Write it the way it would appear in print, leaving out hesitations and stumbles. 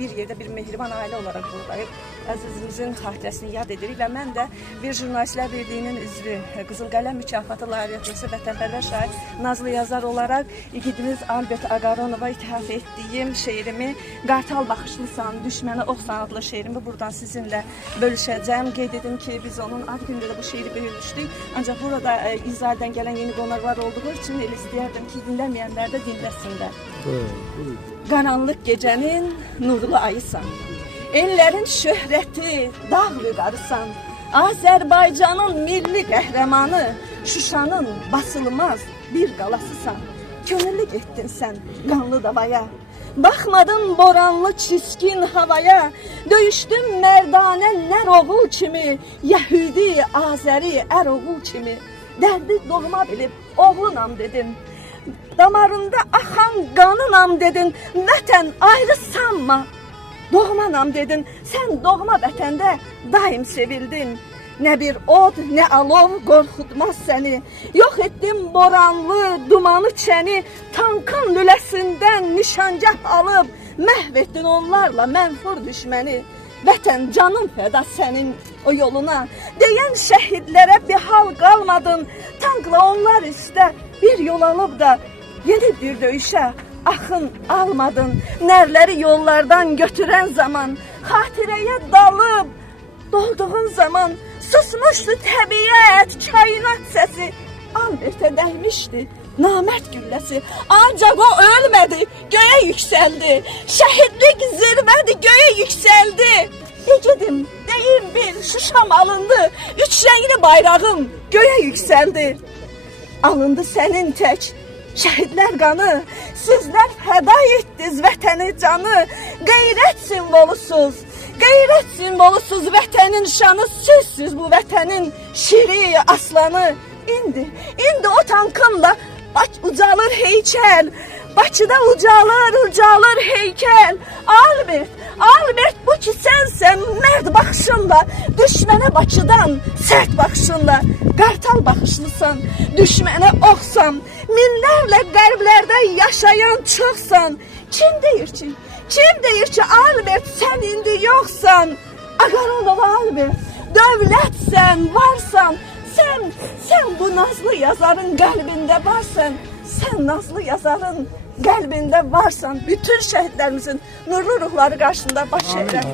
bir yerdə bir mehriban ailə olaraq buradayıq. Əzizimizin xatirəsini yad edirik və mən də bir Jurnalistlər Birliyinin üzvü, Qızıl Qələm mükafatı laureatlısı, vətənpərvər şair, nazlı yazar olaraq igidimiz Albert Agaronova ithaf etdiyim şeirimi Qartal Baxışlısan, Düşmənə Oxsan adlı şeirimi buradan sizinlə bölüşəcəm. Qeyd edim ki, biz onun ad günündə də bu şeiri bölüşdük. Ancaq burada İsraildən gələn yeni qonaqlar olduğu üçün elə istəyərdim ki, dinləməyənlər də dinləsinlər. Qaranlıq gecənin nurlu ayısan, ellərin şöhrəti dağ vüqarısan, Azərbaycanın milli qəhrəmanı, Şuşanın basılmaz bir qalasısan. Könüllü getdin sən qanlı davaya, baxmadın boranlı çiskin havaya, döyüşdün mərdanə nər oğul kimi, Yəhudi, Azəri, ər oğul kimi, dərdi doğma bilib oğlunam dedin, damarında axan qanınam dedin, vətən ayrı sanma, doğmanam dedin, sən doğma vətəndə daim sevildin. Nə bir od, nə alov qorxutmaz səni, yox etdim boranlı, dumanı çəni, tankın lüləsindən nişancaq alıb, məhv etdin onlarla mənfur düşməni. Vətən canım fəda sənin o yoluna, deyən şəhidlərə bir hal qalmadın, tankla onlar üstə bir yol alıb da, yeni bir döyüşə axın almadın. Nərləri yollardan götürən zaman, xatirəyə dalıb, doğduğun zaman, susmuşdu təbiət, kainat səsi, Albertə dəymişdi namərd gülləsi. Ancaq o ölmədi, göyə yüksəldi, şəhidlik zirvədi, göyə yüksəldi. Gedim, deyim bil, Şuşam alındı, üç rəngli bayrağım göyə yüksəldi. Alındı sənin tək şəhidlər qanı, sizlər fəda etdiniz vətəni canı, qeyrət simvolusuz, qeyrət simvolusuz vətənin şanı, sizsiz bu vətənin şiri, aslanı. İndi o tankınla ucalır heykəl, Bakıda ucalır heykəl. Albert bu ki sənsən mərd baxışınla, düşmənə Bakıdan sərt baxışınla, Qartal baxışlısan, düşmənə oxsan, minlərlə qərblərdə yaşayan çoxsan. Kim deyir ki Albert sən indi yoxsan? Agaronova Albert, dövlətsən, varsan, sən bu nazlı yazarın qəlbində varsan, sən nazlı yazarın qəlbində varsan, bütün şəhidlərimizin nurlu ruhları qarşısında baş əyirəm.